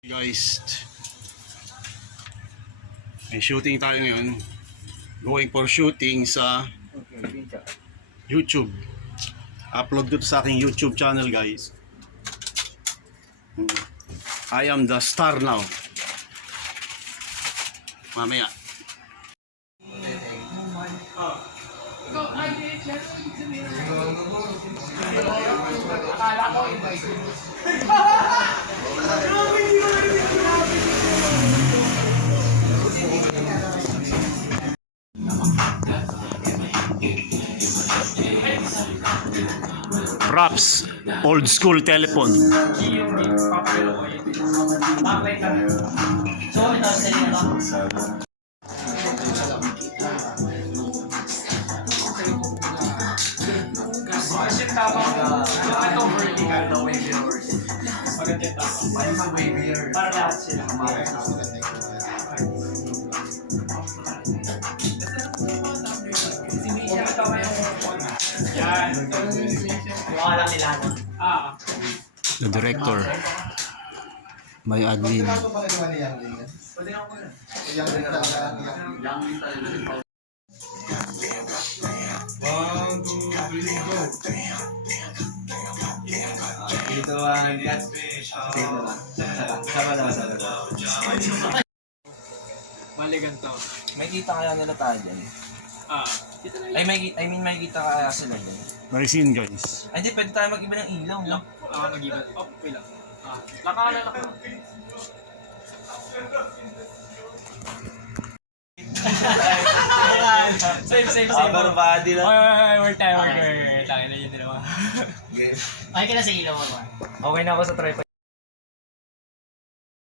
Guys, may shooting tayo ngayon. Going for shooting sa YouTube. Upload ko to sa aking YouTube channel, guys. I am the star now. Mamaya. Props, old school telephone. Kasi tamang ito vertical na way viewers. Maganda ito. Way viewers. Para lahat sila. Yan. Mukha lang nila. The director. My admin. Dito ang sama naman sa Maligan to. may kita kaya nila tayo dyan. Dito na Ay, may kita kaya sila dyan. Marisin, guys. Ay, di, pwede tayo mag-iba ng ilaw. No? mag-iba. Okay lang. Laka na laka. Save. Upper body lang. We're time. Tangin na yun din naman. Ay, ka na sa ilaw mo. Okay na ako sa tripod.